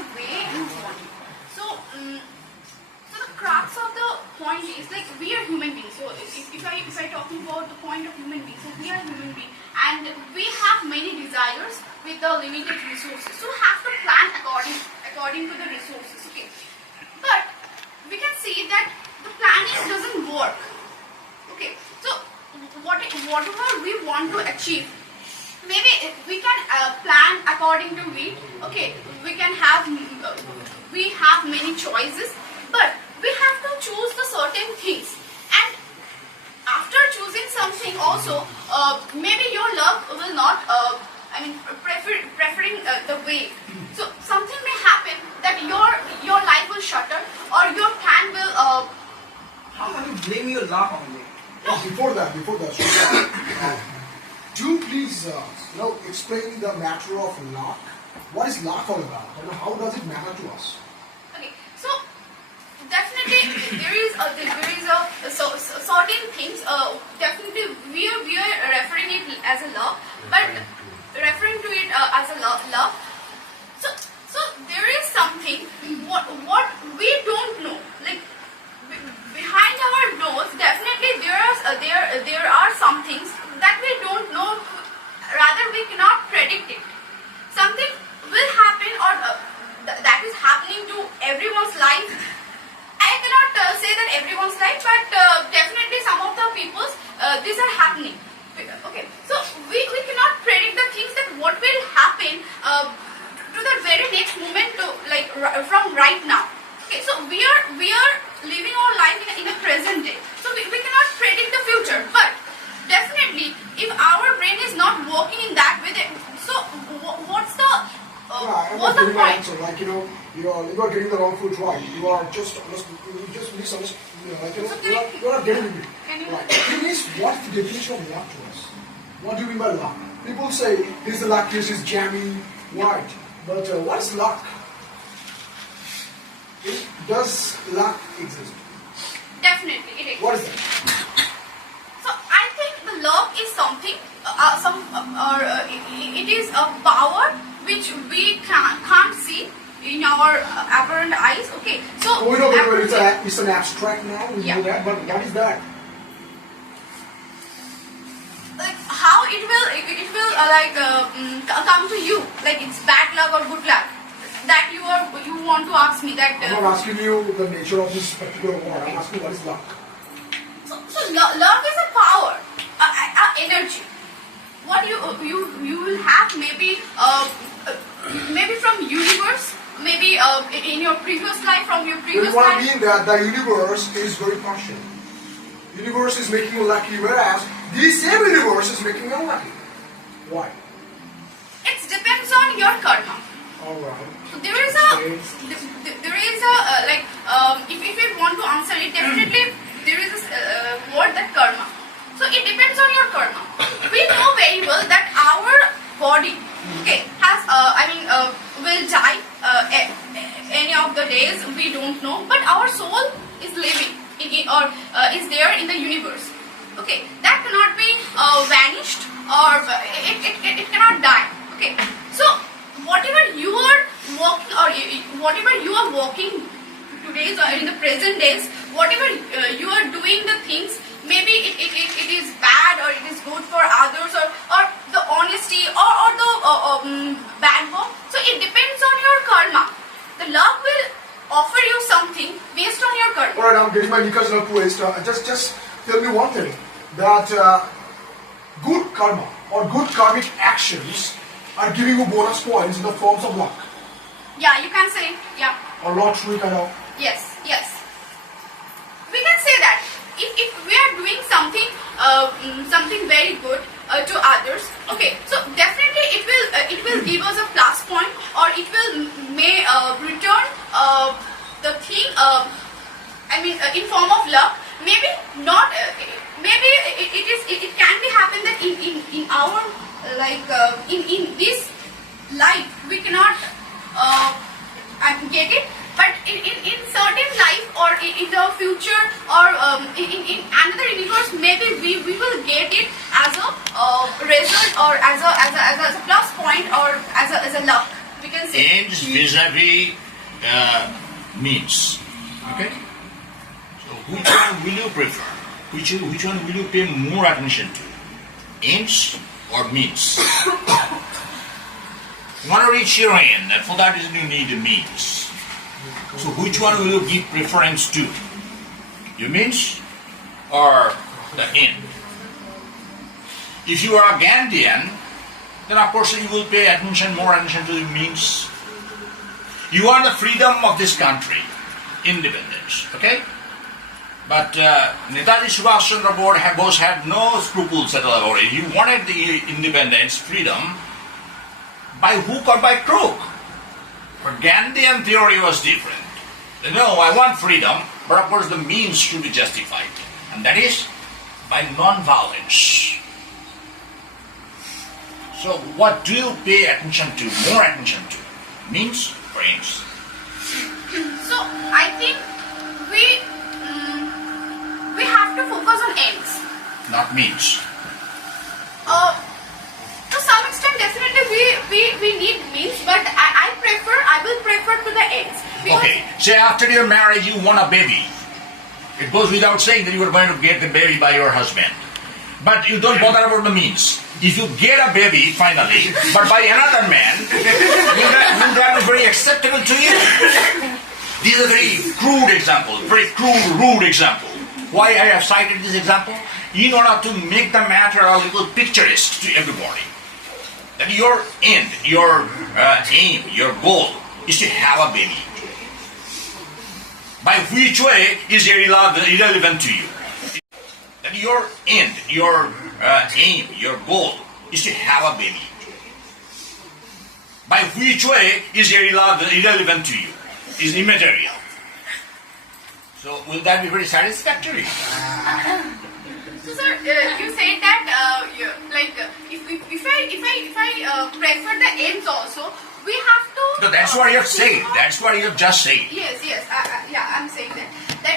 the way you want it. So, so the crux of the point is like we are human beings. So if I talking about the point of human beings, so we are human beings and we have many desires with the limited resources. So have to plan according to the resources. Okay, but we can see that the planning doesn't work. Okay, so whatever we want to achieve, maybe we can plan according to it. Okay, we can have we have many choices, but we have to choose the certain things. And after choosing something, also maybe your luck will not. Preferring the way. So something may happen that your life will shutter or your plan will. How can you blame your luck on me? No. Before that, do please explain the matter of luck. What is luck all about? And how does it matter to us? Okay, so definitely there is a certain things. Definitely we are referring it as a luck, but referring to it as a luck. So there is something what we don't know. Like behind our nose, definitely there are some things that we don't know. Rather, we cannot predict it. Something will happen, or that is happening to everyone's life. I cannot say that everyone's life, but definitely some of the people's these are happening. Okay, so we cannot predict the things that what will happen to the very next moment, to like from right now. Okay, so we are living our life in the present day. So we cannot predict the future, but definitely if our brain is not working in that way, so what's the point? So like you are getting the wrong food right. You are just misunderstood. You are not getting it right. Thing is, what's the definition of luck to us? What do you mean by luck? People say he's the luckiest, he's jammy, right? But what is luck? Does luck exist? Definitely, it exists. What is that? So I think the luck is something, it is a power which we can't see in our apparent eyes. Okay, so we know it's an abstract now. We know that, but what is that? Like how it will come to you, like it's bad luck or good luck. That you want to ask me that. I'm not asking you the nature of this particular word. I'm asking what is luck. So luck is a power, energy. What you will have maybe from universe, maybe in your previous life, from your previous life. life. You mean that the universe is very partial. Universe is making you lucky, whereas the same universe is making you unlucky. Why? It depends on your karma. Alright. So there is a if you want to answer it, definitely there is a word that karma. So it depends on your karma. We know very well that our body, okay, has will die any of the days, we don't know, but our soul is living is there in the universe. Okay, that cannot be vanished, or it cannot die. Okay, so whatever you are working, or whatever you are working today or in the present days, whatever you are doing the things, maybe it is bad or it is good for others, or the honesty or the bad work. So it depends on your karma. The luck will offer you something based on your karma. Alright, I'm getting my knickers in a twist. Just tell me one thing, that good karma or good karmic actions are giving you bonus points in the forms of luck. Yeah, you can say, yeah. Or lottery kind of. Yes. We can say that if we are doing something very good to others, okay, so definitely it will give us a plus point, or it may return the thing in form of luck. Maybe not. Maybe it can be happen that in our in this life we cannot get it, but in certain life, or in the future, or in another universe, maybe we will get it as a result, or as a plus point, or as a luck, we can can say. ends vis-a-vis means. Okay? So which one will you prefer? Which one will you pay more attention to? Ends or means? You want to reach your end, and for that reason you need a means. So which one will you give preference to? Your means or the end? If you are a Gandhian, then of course you will pay more attention to the means. You want the freedom of this country, independence, okay? But Netaji Subhash Chandra Bose had no scruples at all about it. He wanted the independence, freedom, by hook or by crook. But Gandhian theory was different. No, I want freedom, but of course the means should be justified. And that is by non-violence. So what do you pay attention to, more attention to? Means or ends? So I think we have to focus on ends. Not means. To some extent, definitely we need means, but I will prefer to the ends. Because Okay, say after your marriage you want a baby. It goes without saying that you are going to get the baby by your husband. But you don't bother about the means. If you get a baby finally, but by another man, will that be very acceptable to you? This is a very crude example, very crude, rude example. Why I have cited this example? In order to make the matter a little picturesque to everybody. That your end, your aim, your goal is to have a baby. By which way is irrelevant to you. That your end, your aim, your goal is to have a baby. By which way is irrelevant to you, is immaterial. So will that be very satisfactory? So sir, you said that if I prefer the ends also, we have to. No, that's what you have said. That's what you have just said. Yes, yeah, I'm saying that.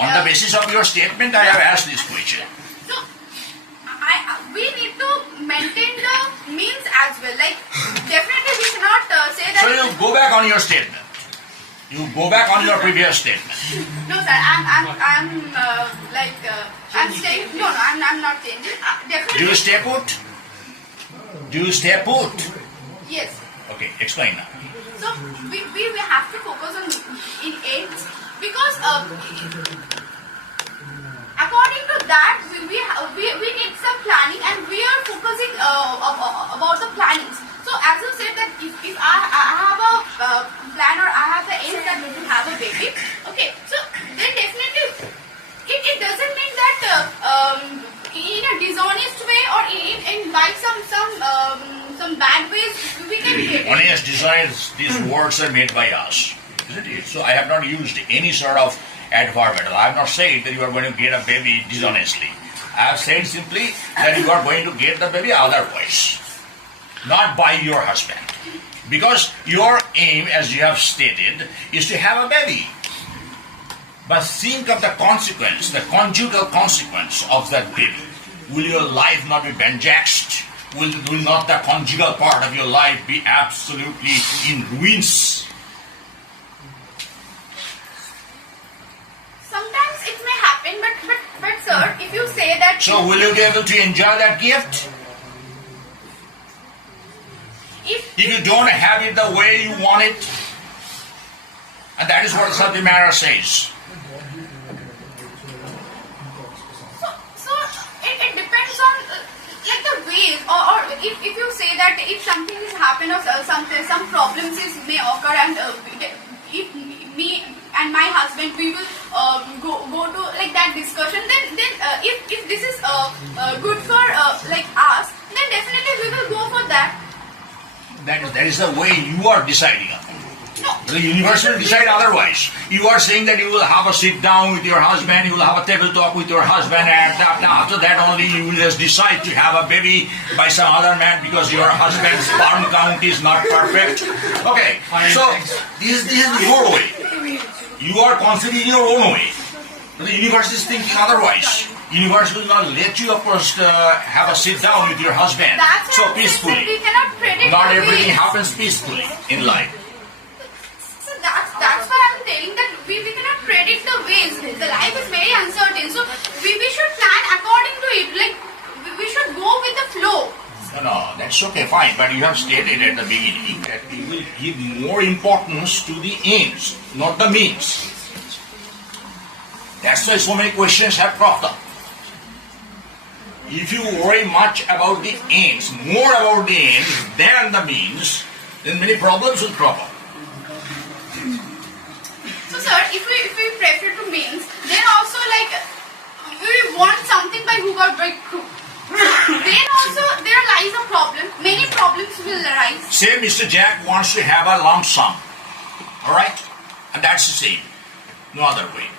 On the basis of your statement, I have asked this question. So we need to maintain the means as well. Like definitely we cannot say that. So you go back on your statement. You go back on your previous statement. No, sir. I'm staying. No, I'm not changing. Definitely. Do you stay put? Do you stay put? Yes. Okay, explain now. So we have to focus on in ends because according to that we need some planning and we are focusing about the plannings. So as you said that if I have a plan or I have the aim that we will have a baby, okay, so then definitely it doesn't mean that in a dishonest way or in by some bad ways we can get it. Honest, dishonest, these words are made by us. Isn't it? So I have not used any sort of adverbial. I have not said that you are going to get a baby dishonestly. I have said simply that you are going to get the baby otherwise, not by your husband. Because your aim, as you have stated, is to have a baby. But think of the consequence, the conjugal consequence of that baby. Will your life not be banjaxed? Will not the conjugal part of your life be absolutely in ruins? Sometimes it may happen, but sir, if you say that. So will you be able to enjoy that gift? If you don't have it the way you want it, and that is what the subject matter says. So it depends on like the ways, or if you say that if something has happened or some problems may occur, and if me and my husband we will go to like that discussion, then if this is good for like us, then definitely we will go for that. That is the way you are deciding upon. No. The universe will decide otherwise. You are saying that you will have a sit down with your husband, you will have a table talk with your husband, and after that only you will just decide to have a baby by some other man because your husband's sperm count is not perfect. Okay, so this is your way. You are considering your own way. But the universe is thinking otherwise. Universe will not let you, of course, have a sit down with your husband That's so what I'm saying, peacefully. we cannot predict Not the everything ways. happens peacefully in life. very uncertain. So we should plan according to it. Like we should go with the flow. No, that's okay, fine. But you have stated at the beginning that you will give more importance to the ends, not the means. That's why so many questions have cropped up. If you worry much about the ends, more about the ends than the means, then many problems will crop up. So sir, if we prefer to means, then also like we want something by hook or by crook. Then also there lies a problem. Many problems will arise. Say Mr. Jack wants to have a lump sum. Alright? And that's the same. No other way.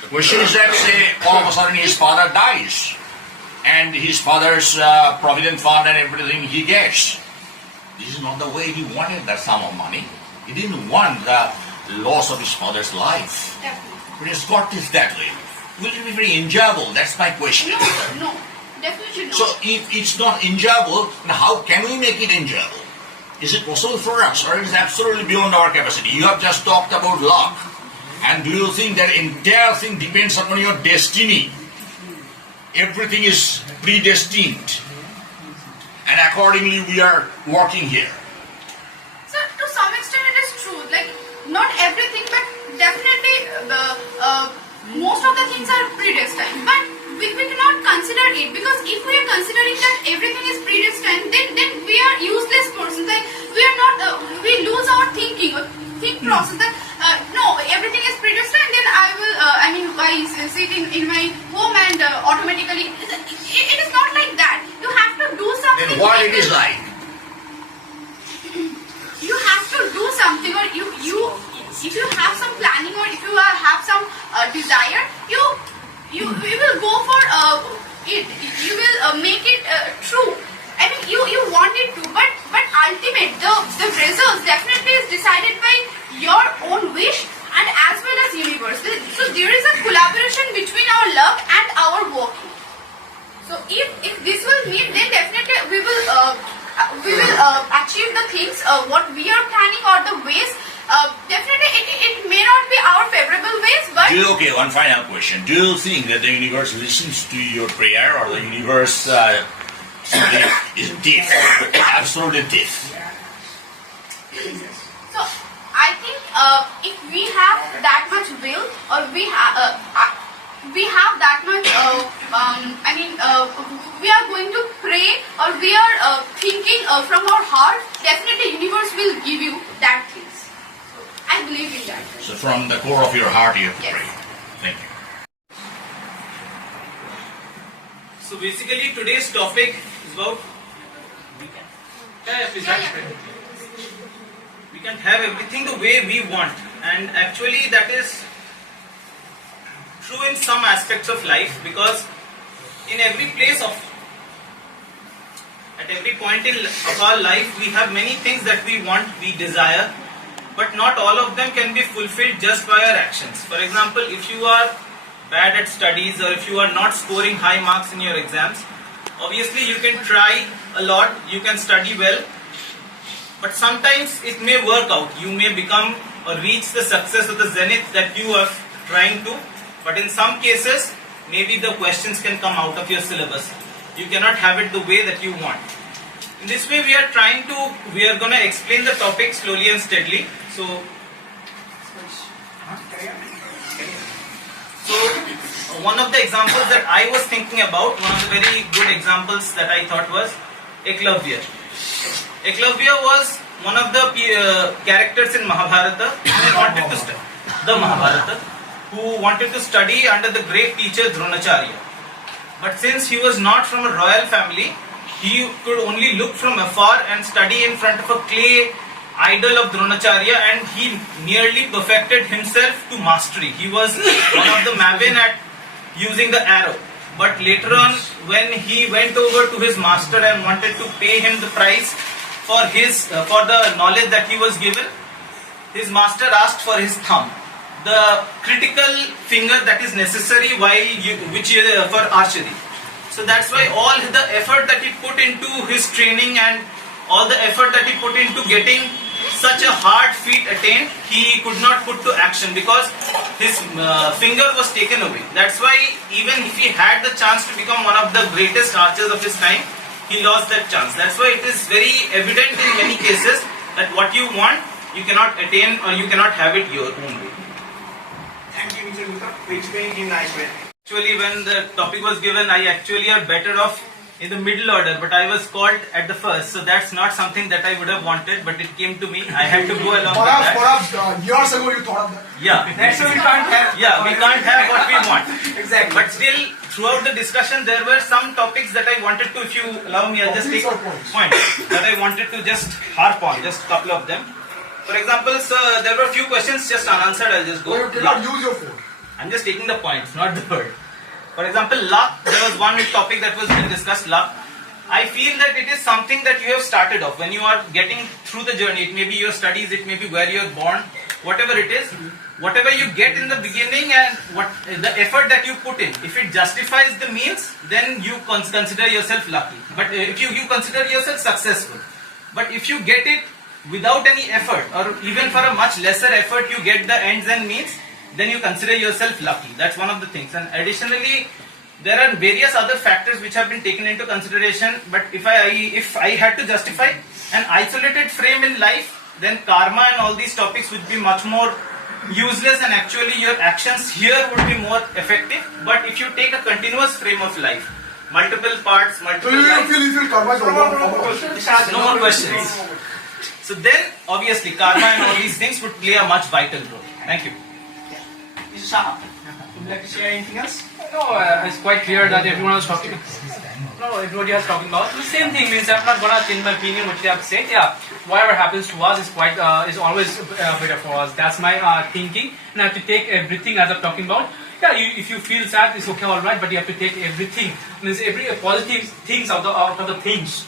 The question is that say all of a sudden his father dies. And his father's provident fund and everything he gets. This is not the way he wanted that sum of money. He didn't want the loss of his father's life. Definitely. But he's got this that way. Will it be very enjoyable? That's my question. No, sir, no. Definitely no. So if it's not enjoyable, then how can we make it enjoyable? Is it possible for us, or is it absolutely beyond our capacity? You have just talked about luck. And do you think that entire thing depends upon your destiny? Everything is predestined. And accordingly we are working here. Sir, to some extent it is true. Like not everything, but definitely most of the things are predestined. But we cannot consider it, because if we are considering that everything is predestined, then we are useless persons. Like we are not, we lose our thinking or think process. That no, everything is predestined. Then I sit in my home and automatically. It is not like that. You have to do something. Then what it is like? You have to do something, or you if you have some planning, or if you have some desire, you will go for it. You will make it true. I mean, you want it to, but ultimate the results definitely is decided by your own wish and as well as universe. So there is a collaboration between our love and our working. So if this will meet, then definitely we will achieve the things what we are planning, or the ways. Definitely it may not be our favorable ways, but Okay, one final question. Do you think that the universe listens to your prayer, or the universe simply is deaf, absolutely deaf? so I think if we have that much will, or we have that much we are going to pray, or we are thinking from our heart, definitely universe will give you that things. I believe in that. So from the core of your heart you have to Yes. pray. Thank you. So basically today's topic is about we can have everything the way we want, and actually that is true in some aspects of life, because in every place at every point of our life we have many things that we want, we desire, but not all of them can be fulfilled just by our actions. For example, if you are bad at studies, or if you are not scoring high marks in your exams, obviously you can try a lot, you can study well, but sometimes it may work out. You may become or reach the success or the zenith that you are trying to, but in some cases maybe the questions can come out of your syllabus. You cannot have it the way that you want. In this way we are going to explain the topic slowly and steadily. So one of the examples that I was thinking about, one of the very good examples that I thought was Eklavya. Eklavya was one of the characters in Mahabharata who wanted to study under the great teacher Dronacharya. But since he was not from a royal family, he could only look from afar and study in front of a clay idol of Dronacharya, and he nearly perfected himself to mastery. He was one of the Mavin at using the arrow. But later on, when he went over to his master and wanted to pay him the price for the knowledge that he was given, his master asked for his thumb, the critical finger that is necessary for archery. So that's why all the effort that he put into his training and all the effort that he put into getting such a hard feat attained, he could not put to action, because his finger was taken away. That's why even if he had the chance to become one of the greatest archers of his time, he lost that chance. That's why it is very evident in many cases that what you want, you cannot attain or you cannot have it your own way. Thank you, Mr. Luka, for explaining in nice way. Actually, when the topic was given, I actually are better off in the middle order, but I was called at the first, so that's not something that I would have wanted, but it came to me. I had to go along with that. Perhaps years ago you thought of that. Yeah. That's why we can't have. Yeah, we can't have what we want. Exactly. But still, throughout the discussion, there were some topics that I wanted to, if you allow me, I'll just take points that I wanted to just harp on, just a couple of them. For example, sir, there were a few questions just unanswered. I'll just go. Or you cannot use your phone. I'm just taking the points, not the word. For example, luck. There was one topic that was being discussed, luck. I feel that it is something that you have started off. When you are getting through the journey, it may be your studies, it may be where you are born, whatever it is, whatever you get in the beginning and what the effort that you put in, if it justifies the means, then you consider yourself lucky. But if you consider yourself successful. But if you get it without any effort, or even for a much lesser effort, you get the ends and means, then you consider yourself lucky. That's one of the things. And additionally, there are various other factors which have been taken into consideration. But if I had to justify an isolated frame in life, then karma and all these topics would be much more useless, and actually your actions here would be more effective. But if you take a continuous frame of life, multiple parts, So multiple you lives, feel karma is over. no more questions. So then, obviously, karma and all these things would play a much vital role. Thank you. Mr. Shah, would you like to share anything else? No, it's quite clear that everyone was talking. No, everybody was talking about the same thing. Means I'm not gonna change my opinion. What they have said, yeah, whatever happens to us is quite is always better for us. That's my thinking, and I have to take everything as I'm talking about. Yeah, if you feel sad, it's okay, all right, but you have to take everything. Means every positive things out of the things.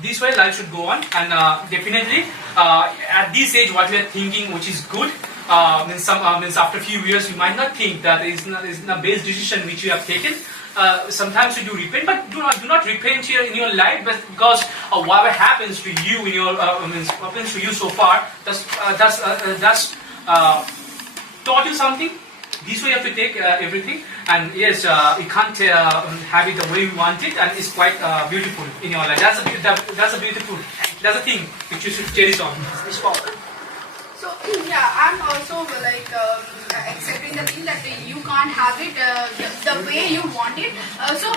This way, life should go on, and definitely at this age, what we are thinking, which is good. Means after a few years, you might not think that is a base decision which you have taken. Sometimes you do repent, but do not repent here in your life, but because whatever happens to you in your happens to you so far, that's taught you something. This way you have to take everything, and yes, you can't have it the way you want it, and it's quite beautiful in your life. That's a thing which you should cherish on. So yeah, I'm also like accepting the thing that you can't have it the way you want it. So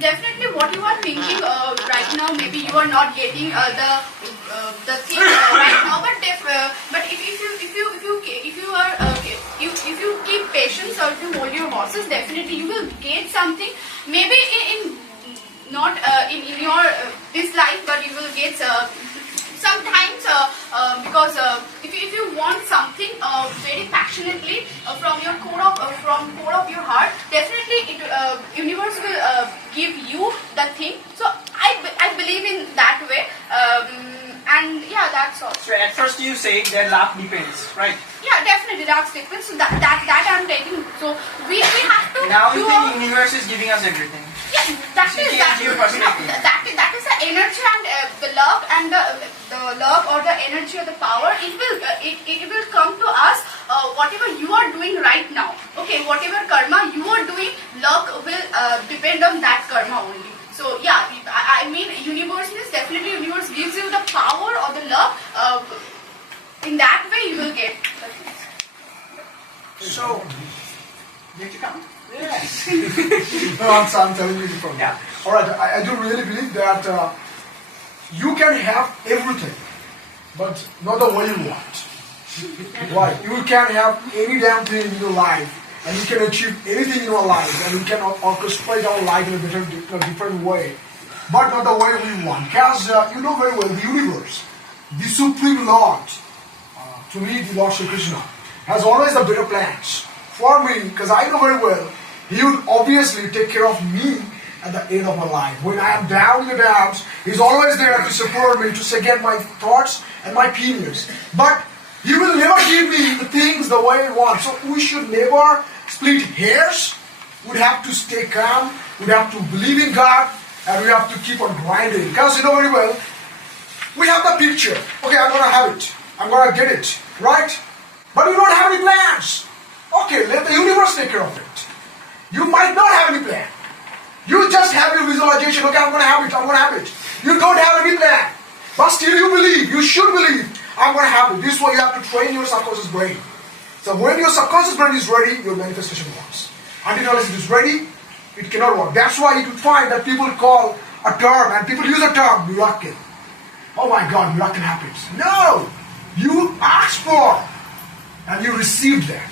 definitely, what you are thinking right now, maybe you are not getting the thing right now. But if you keep patience, or if you hold your horses, definitely you will get something. Maybe in not in your this life, but you will get. Sometimes because if you want something very passionately from your core of your heart, definitely universe will give you the thing. So I believe in that way, and yeah, that's all. So at first you say that luck depends, right? Yeah, definitely that's different. So that I'm taking. So we have to. Now you do think universe is giving us everything. Yeah, that So is you can't give personality. that is the energy and the love and the love or the energy or the power. It will come to us. Whatever you are doing right now, okay, whatever karma you are doing, luck will depend on that karma only. So yeah, I mean, universe gives you the power or the love. In that way, you will get the things. So, did you come? Yes. No, I'm telling you the problem. Yeah. Alright, I do really believe that you can have everything, but not the way you want. Right? You can have any damn thing in your life, and you can achieve anything in your life, and you can orchestrate our life in a different way, but not the way we want. Because you know very well, the universe, the Supreme Lord, to me, the Lord Shri Krishna, has always the better plans for me, because I know very well He would obviously take care of me at the end of my life. When I am down in the downs, He's always there to support me, to second my thoughts and my opinions. But He will never give me the things the way I want. So we should never split hairs. We have to stay calm. We have to believe in God, and we have to keep on grinding. Because you know very well, we have the picture. Okay, I'm going to have it. I'm going to get it. Right? But we don't have any plans. Okay, let the universe take care of it. You might not have any plan. You just have your visualization. Okay, I'm going to have it. I'm going to have it. You don't have any plan. But still you believe. You should believe. I'm going to have it. This is why you have to train your subconscious brain. So when your subconscious brain is ready, your manifestation works. Until it is ready, it cannot work. That's why you find that people call a term, and people use a term, miracle. Oh my God, miracle happens. No! You asked for, and you received that.